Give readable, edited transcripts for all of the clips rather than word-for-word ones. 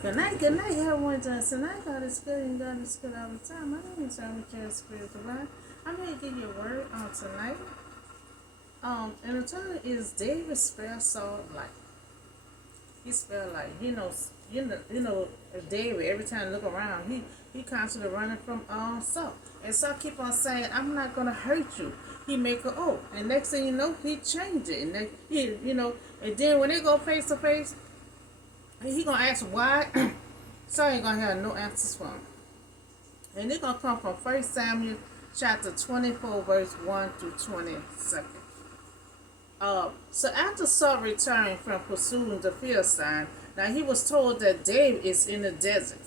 Good night, everyone. Tonight, God is good and God is good all the time. My name is Armature Spirit Divine. I'm here to give you a word on tonight. And the title is David spare Saul life. He spared life. David. Every time I look around, he constantly running from Saul. And Saul keep on saying, "I'm not gonna hurt you." He make a oath, and next thing you know, he changed it, and and then when they go face to face, he gonna ask why. Saul ain't gonna have no answers for him. And they're gonna come from 1 Samuel chapter 24, verse 1 through 22. So after Saul returned from pursuing the Philistine, now he was told that David is in the desert.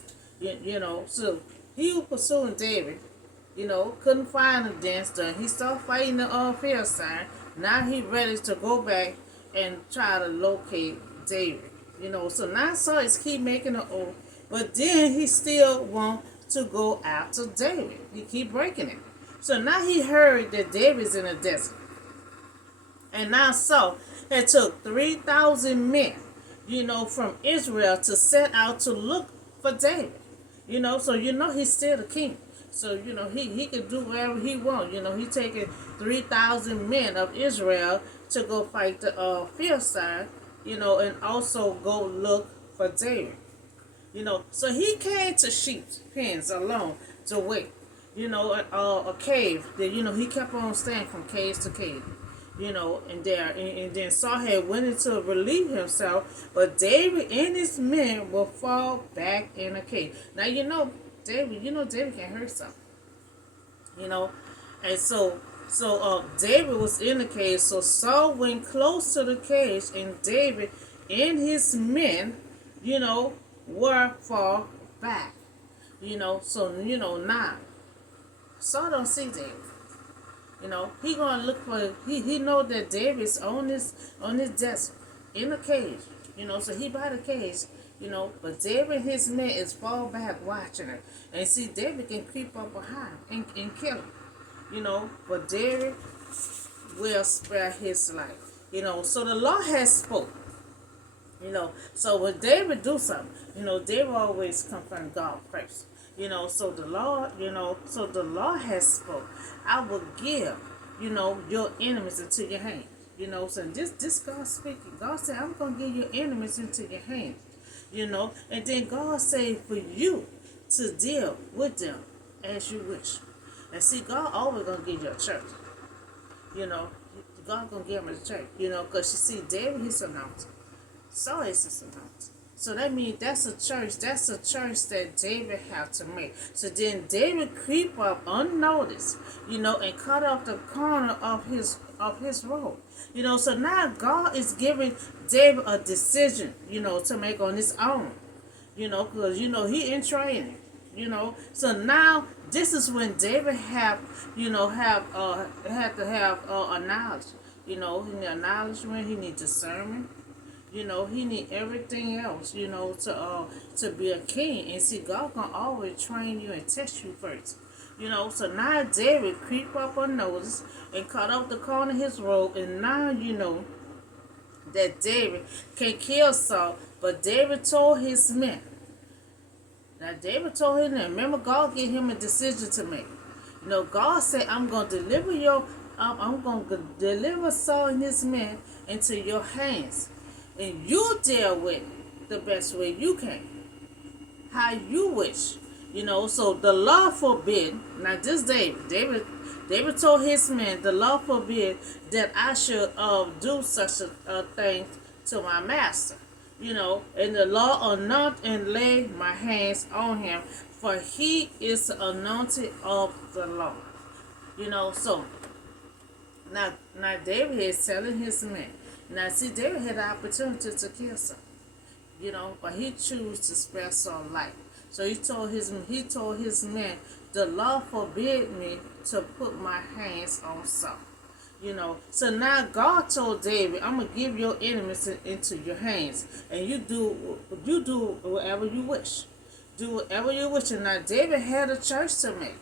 So he was pursuing David, couldn't find him then. So he started fighting the Philistine. Now he ready to go back and try to locate David. So now Saul is keep making an oath, but then he still want to go after David. He keep breaking it. So now he heard that David's in the desert. And now Saul had took 3,000 men, from Israel to set out to look for David. So he's still the king. So, he could do whatever he wants. He taking 3,000 men of Israel to go fight the Philistine, and also go look for David. So he came to sheep pens alone to wait. A cave that, he kept on staying from cave to cave. And then Saul had went into relieve himself, but David and his men will fall back in a cave. Now David can hurt something. And so David was in the cave, so Saul went close to the cave, and David and his men, were fall back. Now Saul don't see David. He gonna look for he know that David's on his desert in the cage. So he by the cage. But David and his men is fall back watching her. And see, David can creep up behind and kill him. But David will spare his life. So the Lord has spoke. So when David do something, David always confront God first. So the Lord has spoke. I will give, your enemies into your hand. So this God speaking. God said, I'm gonna give your enemies into your hand. And then God said for you to deal with them as you wish. And see, God always gonna give you a church. God gonna give him a church. Because you see, David is a mountain. Saul is a mountain. So that means that's a church that David have to make. So then David creep up unnoticed, and cut off the corner of his robe. So now God is giving David a decision, to make on his own. Because he in training. So now this is when David had to have a knowledge. He need acknowledgement, he need discernment. He need everything else, to be a king. And see, God can always train you and test you first. So now David creep up unnoticed and cut off the corner of his robe, and now that David can kill Saul. But David told his men. Now David told his men, remember God gave him a decision to make. God said, I'm gonna deliver Saul and his men into your hands. And you deal with it the best way you can. How you wish. So the law forbid, now this David told his men, the law forbid that I should do such a thing to my master. And the law anoint and lay my hands on him, for he is the anointed of the Lord. So now David is telling his men. Now, see, David had the opportunity to kill Saul, but he chose to spare Saul's life. So he told his men, the law forbid me to put my hands on Saul. So now God told David, I'm gonna give your enemies into your hands, and you do whatever you wish. Do whatever you wish. And now David had a choice to make.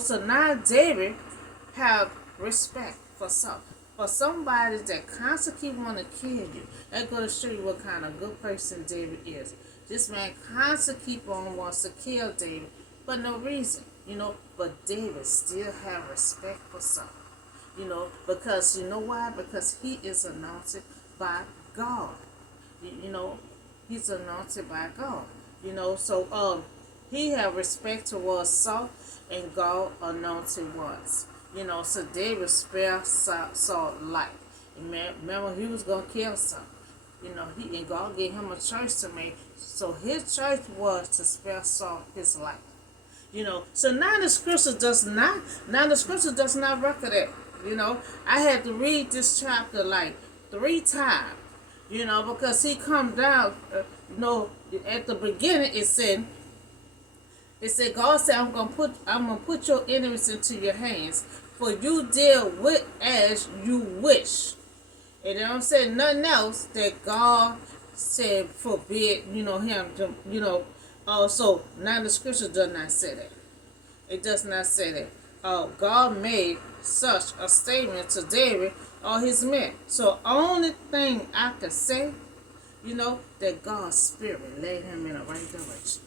So now David have respect for Saul. for somebody that constantly want to kill you, that's going to show you what kind of good person David is. This man constantly keep on wants to kill David for no reason, but David still have respect for Saul, because you know why? Because he is anointed by God. You know, he's anointed by God. So he have respect towards Saul and God anointed ones. So David spared Saul's life. Remember, he was gonna kill Saul. He and God gave him a choice to make. So his choice was to spare Saul his life. So now the scripture does not record it. I had to read this chapter like 3 times. Because he come down. At the beginning it said God said, I'm gonna put your enemies into your hands, for you deal with as you wish. And it don't say nothing else that God said forbid, him to, so now the scripture does not say that. It does not say that. God made such a statement to David or his men. So only thing I could say, that God's spirit led him in the right direction.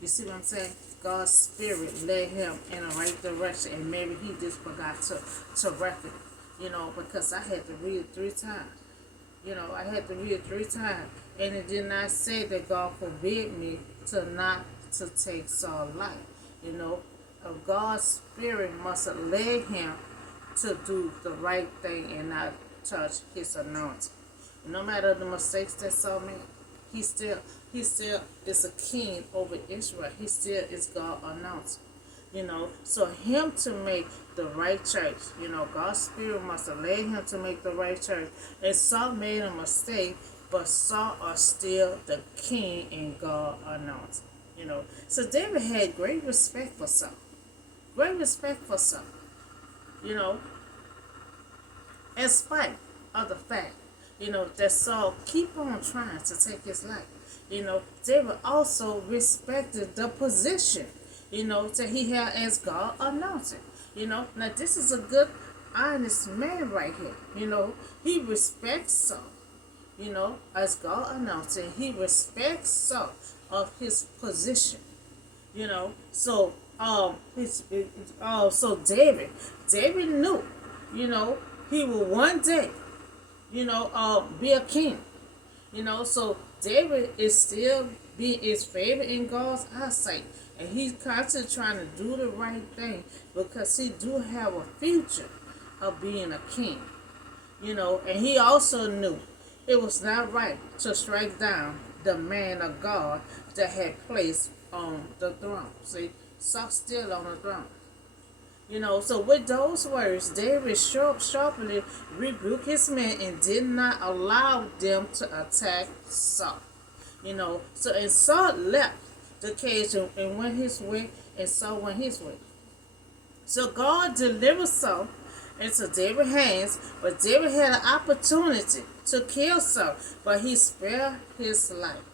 You see what I'm saying? God's spirit led him in the right direction, and maybe he just forgot to record it, because I had to read it 3 times. I had to read it 3 times, and it did not say that God forbid me to take Saul's life. God's spirit must have led him to do the right thing and not touch his anointing. No matter the mistakes that Saul made, he still is a king over Israel. He still is God anointed. So him to make the right choice, God's spirit must have led him to make the right choice. And Saul made a mistake, but Saul are still the king and God anointed. So David had great respect for Saul. Great respect for Saul. In spite of the fact, that Saul keep on trying to take his life. David also respected the position, that he had as God anointed. Now this is a good, honest man right here. He respects Saul, as God anointed. He respects Saul of his position. So so David knew, he will one day, be a king. So David is still is favored in God's eyesight, and he's constantly trying to do the right thing because he do have a future of being a king. And he also knew it was not right to strike down the man of God that had placed on the throne. See, Saul still on the throne. So with those words, David sharply rebuked his men and did not allow them to attack Saul. So and Saul left the cage and went his way, and Saul went his way. So God delivered Saul into David's hands, but David had an opportunity to kill Saul, but he spared his life.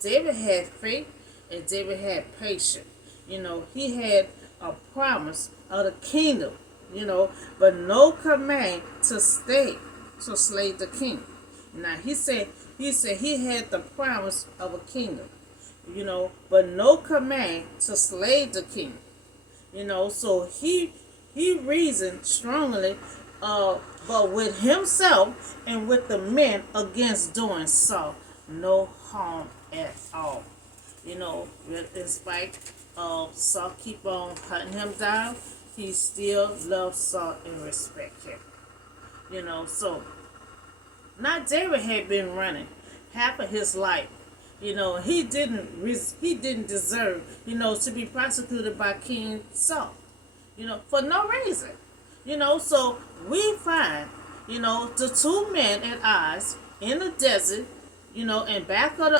David had faith and David had patience. He had a promise of the kingdom, but no command to slay the king. Now he said he had the promise of a kingdom, but no command to slay the king. So he reasoned strongly, but with himself and with the men against doing Saul no harm at all. In spite of Saul keep on hunting him down, he still loves Saul and respect him. So now David had been running half of his life. He didn't deserve, to be prosecuted by King Saul. For no reason. So we find, the 2 men at odds in the desert, in back of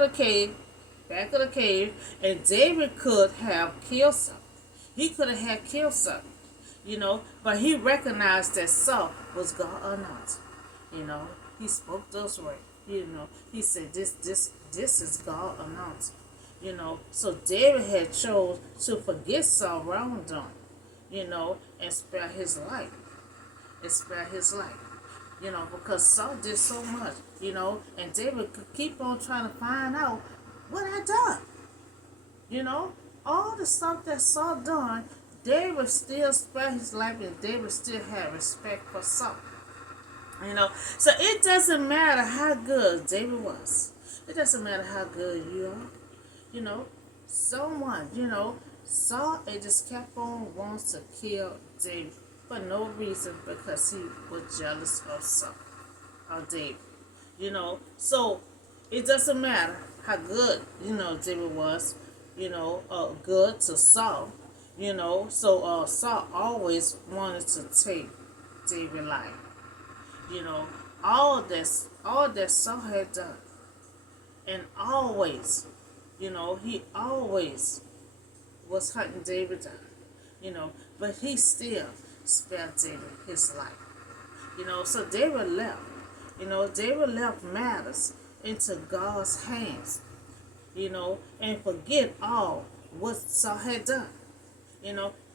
the cave, and David could have killed Saul. He could have had killed Saul, but he recognized that Saul was God anointed. He spoke those words. He said, this is God anointed. So David had chose to forget Saul's wrongdoing, and spare his life. and spare his life. Because Saul did so much, and David could keep on trying to find out what I done. You know, all the stuff that Saul done, David still spared his life, and David still had respect for Saul. So it doesn't matter how good David was. It doesn't matter how good you are. Someone, Saul, it just kept on wants to kill David for no reason because he was jealous of Saul, of David. So it doesn't matter how good, David was, good to Saul, so Saul always wanted to take David's life. All that Saul had done, and always, he always was hunting David down, but he still spared David his life. So David left. David left matters into God's hands, and forget all what Saul had done.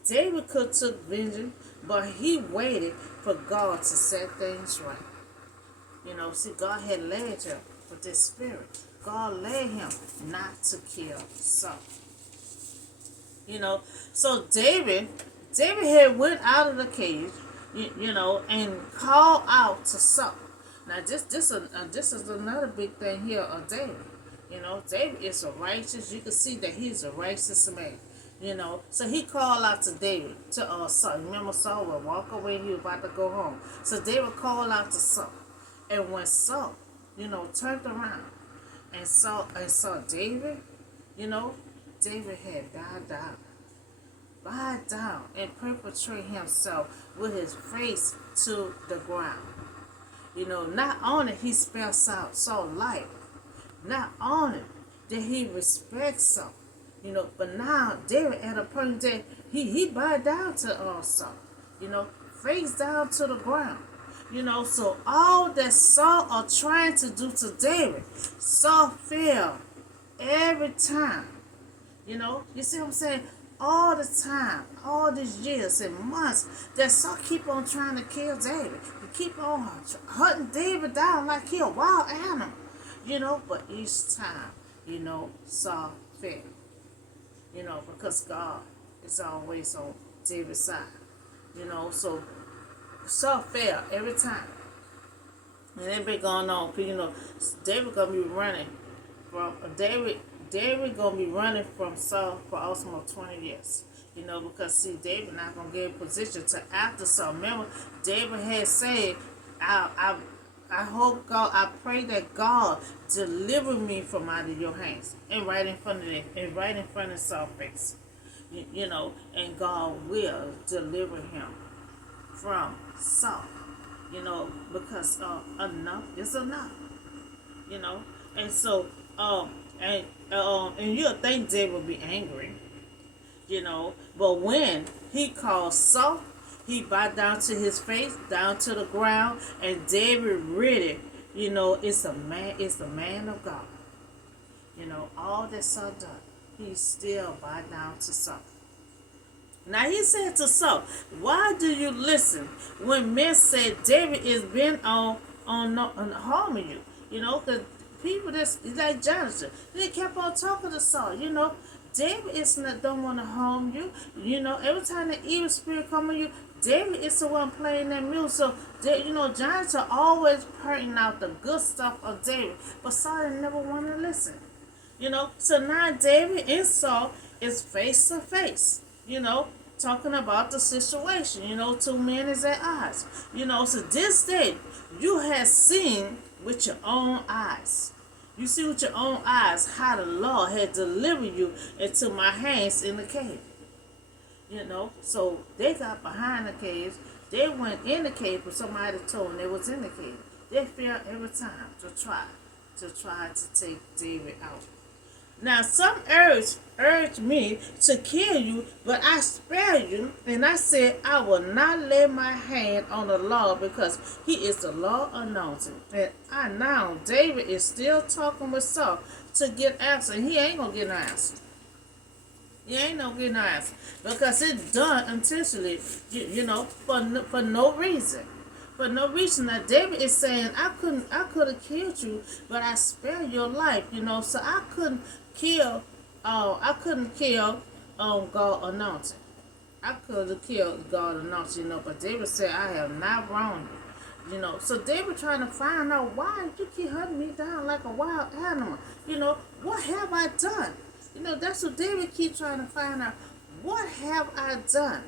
David could took vengeance, but he waited for God to set things right. See, God had led him with this spirit. God led him not to kill Saul. So David had went out of the cave, and called out to Saul. Now this is another big thing here of David. David is a righteous. You can see that he's a righteous man. So he called out to David, to Saul. Remember, Saul would walk away, he was about to go home. So David called out to Saul. And when Saul, turned around and saw David, David had bowed down and perpetrate himself with his face to the ground. Not only he spared Saul's life, not only did he respect Saul, but now David at a point that he bowed down to Saul, face down to the ground. So all that Saul are trying to do to David, Saul failed every time. You see what I'm saying? All the time, all these years and months, that Saul keep on trying to kill David. He keep on hunting David down like he a wild animal. But each time, Saul failed. Because God is always on David's side. So Saul failed every time. And it been going on. David gonna be running from Saul for almost 20 years. Because see, David not gonna get in position to after Saul. Remember, David had said, I hope God, I pray that God deliver me from out of your hands. And right in front of them, and right in front of Saul's face. And God will deliver him from Saul. Because enough is enough. And so and you'll think David will be angry. But when he called Saul, he bowed down to his face, down to the ground, and David really, it's the man of God. All that Saul done, he still bowed down to Saul. Now he said to Saul, why do you listen when men say David is bent on harming you? Because people that's like Jonathan, they kept on talking to Saul. David don't want to harm you. Every time the evil spirit come on you, David is the one playing that music. So, Jonathan always pointing out the good stuff of David, but Saul never want to listen. So now David and Saul is face to face. Talking about the situation. Two men is at odds. So this day you have seen with your own eyes. You see with your own eyes how the Lord had delivered you into my hands in the cave. So they got behind the caves. They went in the cave, but somebody told them they was in the cave. They failed every time to try to take David out. Now some urged me to kill you, but I spared you, and I said I will not lay my hand on the Lord because he is the Lord anointed. And now David is still talking with Saul to get answer, and he ain't gonna get an answer. He ain't no getting no answer because it's done intentionally, for no reason. for no reason. Now David is saying, I could have killed you, but I spared your life, so I couldn't kill God anointed. I could have killed God anointed, but David said, I have not wronged you. So David trying to find out why you keep hunting me down like a wild animal. What have I done? That's what David keep trying to find out. What have I done?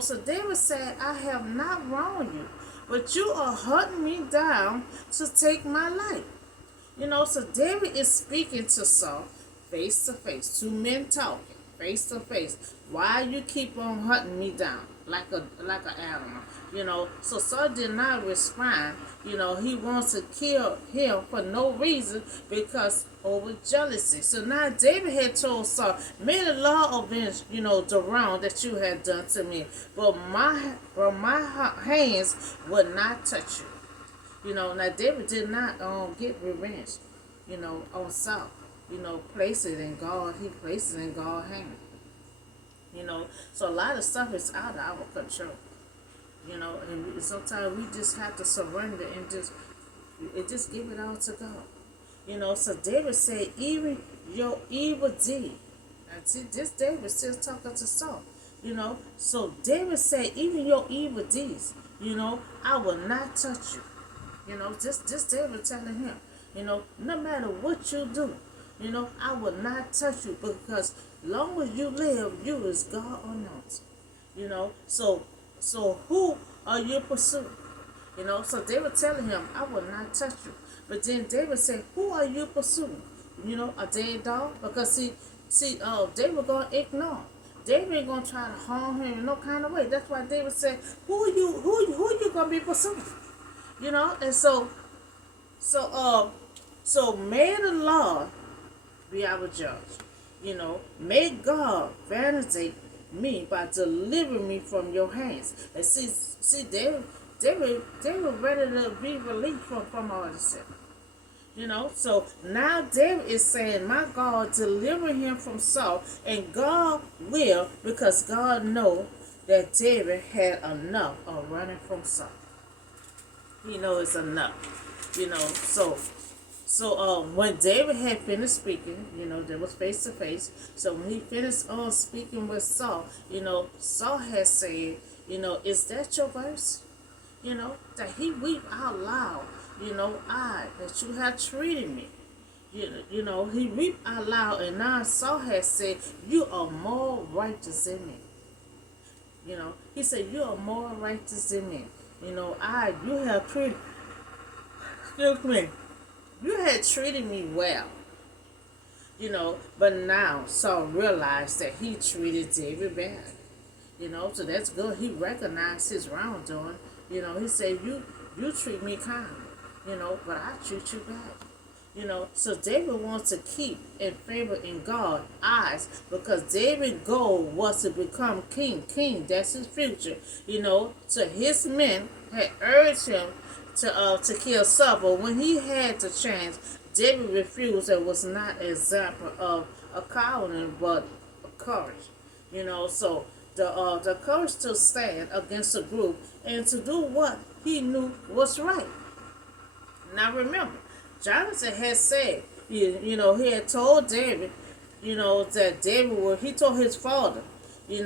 So David said, I have not wronged you, but you are hunting me down to take my life. So David is speaking to Saul face to face, two men talking face to face. Why you keep on hunting me down like an animal? So Saul did not respond. He wants to kill him for no reason because over jealousy. So now David had told Saul, may the Lord avenge, the wrong that you had done to me, but my hands would not touch you. Now David did not get revenge, on Saul. Place it in God. He placed it in God's hand. So a lot of stuff is out of our control. And sometimes we just have to surrender and just give it all to God. So David said, even your evil deed. And see, this David still talking to Saul. So David said, even your evil deeds, I will not touch you. This David telling him, no matter what you do, I will not touch you because long as you live, you is God or not. So who are you pursuing? So David telling him, I will not touch you. But then David said, who are you pursuing? A dead dog? Because David gonna ignore. David ain't gonna try to harm him in no kind of way. That's why David said, who you gonna be pursuing? And so may the Lord be our judge. May God validate me by delivering me from your hands. And see, David ready to be released from all this. So now David is saying, my God deliver him from Saul, and God will, because God know that David had enough of running from Saul. He knows it's enough. So when David had finished speaking, there was face to face. So when he finished speaking with Saul, Saul had said, is that your verse? That he weep out loud, that you have treated me. He weep out loud, and now Saul had said, you are more righteous than me. He said, you are more righteous than me. You have treated, excuse me, you had treated me well. But now Saul realized that he treated David bad. So that's good. He recognized his wrongdoing. He said, you treat me kind, but I treat you bad. So David wants to keep in favor in God's eyes because David's goal was to become king. That's his future. So his men had urged him to kill Saul, but when he had the chance, David refused and was not an example of a coward, but a courage. So the courage to stand against the group and to do what he knew was right. Now remember, Jonathan had said, he had told David, that he told his father, he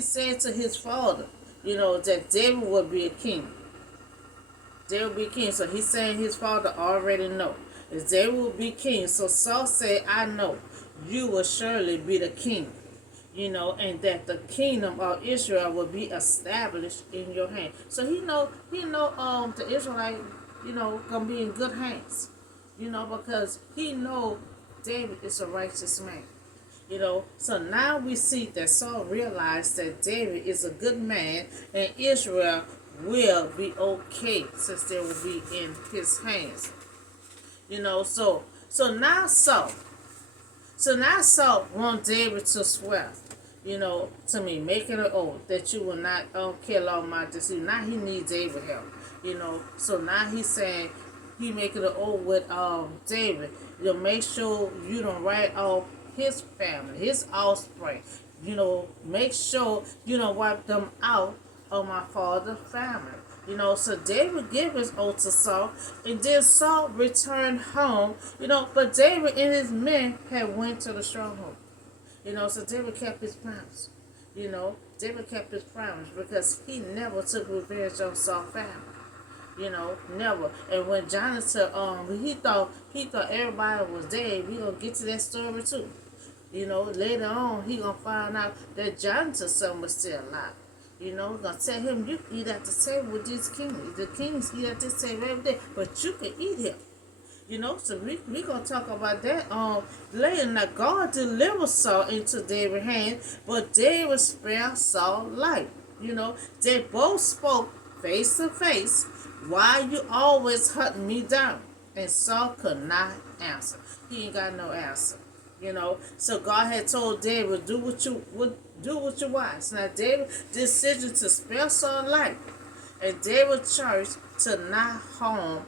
said to his father, that David would be a king. David will be king. So he's saying his father already know. If David will be king. So Saul said, I know you will surely be the king. And that the kingdom of Israel will be established in your hand. So he know the Israelite, gonna be in good hands. Because he know David is a righteous man. So now we see that Saul realized that David is a good man and Israel will be okay since they will be in his hands. So now Saul want David to swear, to me, making an oath that you will not kill all my deceased. Now he needs David help, So now he's saying, he making an oath with David. Make sure you don't write off his family, his offspring. Make sure you don't wipe them out of my father's family. So David gave his oath to Saul, and then Saul returned home, but David and his men had went to the stronghold. So David kept his promise. David kept his promise because he never took revenge on Saul's family. Never. And when Jonathan, he thought everybody was dead. We gonna get to that story too. Later on, he gonna find out that Jonathan's son was still alive. Gonna tell him you eat at the table with these kings. The kings eat at this table every day, but you can eat him. So we gonna talk about that later. Now God delivered Saul into David's hand, but David spared Saul's life. They both spoke face to face. Why you always hunting me down? And Saul could not answer. He ain't got no answer. So God had told David, do what you wise. Now David decision to spare Saul's life, and David chose to not harm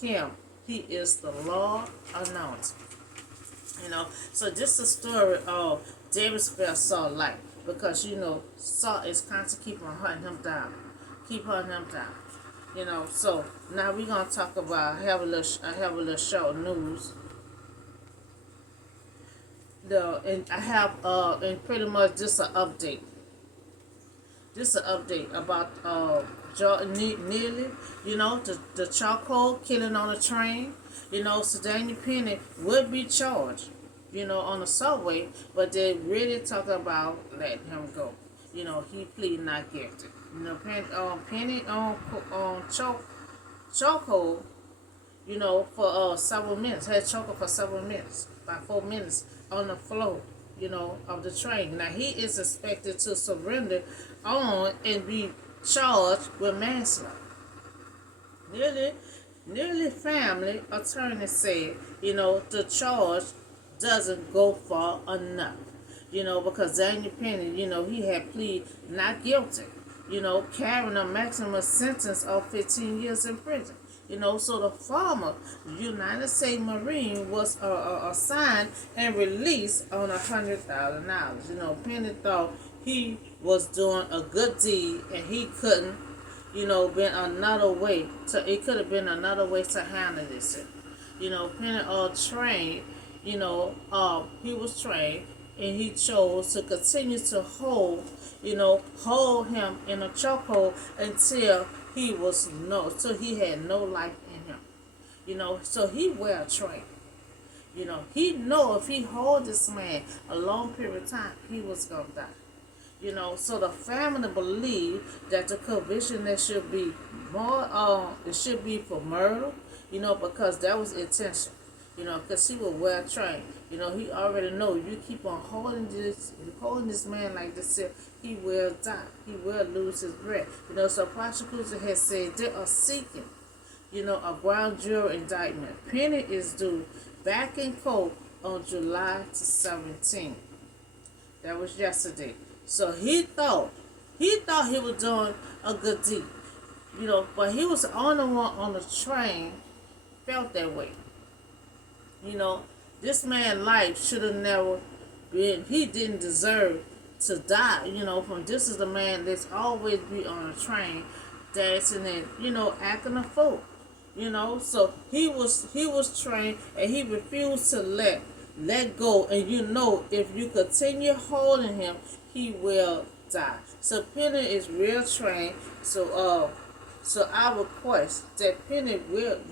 him. He is the Lord anointed. So this is the story of David spared Saul's life because Saul is constantly keep on hunting him down, So now we're gonna talk about I have a little short news. And I have and pretty much just an update. This is an update about nearly, the charcoal killing on the train. So Daniel Penny would be charged, on the subway, but they really talking about letting him go. He pleaded not guilty. Penny on charcoal, for several minutes. Had choker for several minutes, about 4 minutes on the floor, of the train. Now he is expected to surrender on and be charged with manslaughter. Nearly family attorney said, the charge doesn't go far enough. Because Daniel Penny, he had pleaded not guilty, carrying a maximum sentence of 15 years in prison. So the former United States Marine was assigned and released on $100,000. Penny thought he was doing a good deed and he couldn't, been another way to. It could have been another way to handle this. Penny trained. He was trained and he chose to continue to hold him in a chokehold until till he had no life in him. So he well trained. He know if he hold this man a long period of time, he was gonna die. So the family believed that the conviction that should be more, it should be for murder, because that was intentional. Because he was well trained. He already know you keep on holding this man like this, he will die. He will lose his breath. So prosecutors has said they are seeking, a ground jury indictment. Penny is due back in court on July 17th. That was yesterday. So he thought he was doing a good deed. But he was the only one on the train felt that way. This man's life should have never been, he didn't deserve to die. This is the man that's always be on a train, dancing and, acting a fool. So he was trained and he refused to let go. And if you continue holding him, he will die. So Penny is real trained. So I request that Penny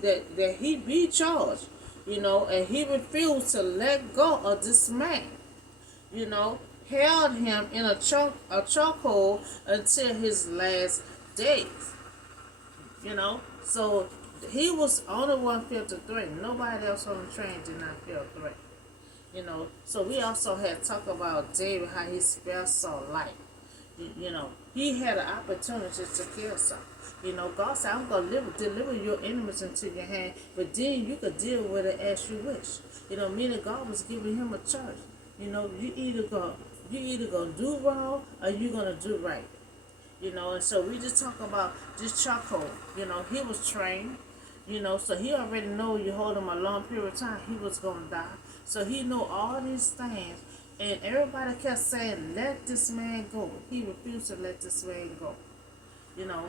that he be charged. And he refused to let go of this man. Held him in a chokehold until his last days. So he was the only one felt the threat. Nobody else on the train did not feel a threat. So we also had talked about David, how he spared Saul's life. He had an opportunity to kill Saul. God said, I'm going to deliver your enemies into your hand, but then you could deal with it as you wish. Meaning God was giving him a choice. You either gonna do wrong or you gonna do right. And so we just talk about this charcoal. He was trained. So he already know you hold him a long period of time, he was gonna die. So he know all these things, and everybody kept saying, "Let this man go." He refused to let this man go.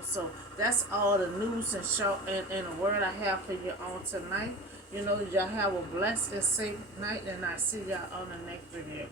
So that's all the news and show and the word I have for you on tonight. Y'all have a blessed and safe night, and I see y'all on the next video.